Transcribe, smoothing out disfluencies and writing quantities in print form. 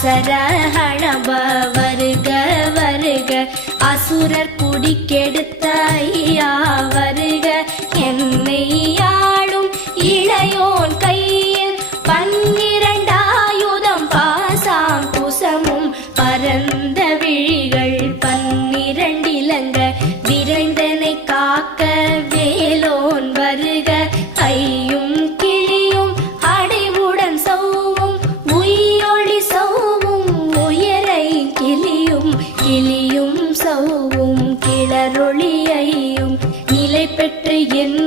அசரஹணப வருக வருக அசுரர் குடிக்கெடுத்த ஐயா வருக என்னை ஆளும் இளையோன் கையில் 12 ஆயுதம் பாசாம் குசமும் பரந்த விழிகள் 12 இலங்க விரைந்தனை காக்க வேலோன் வருக ஐயும் கிளியும் அடைவுடன் சௌவும் உயிரொளி சௌவும் உயரை கிளியும் கிளியும் சௌவும் கிளரொளியையும் நிலை பெற்று என்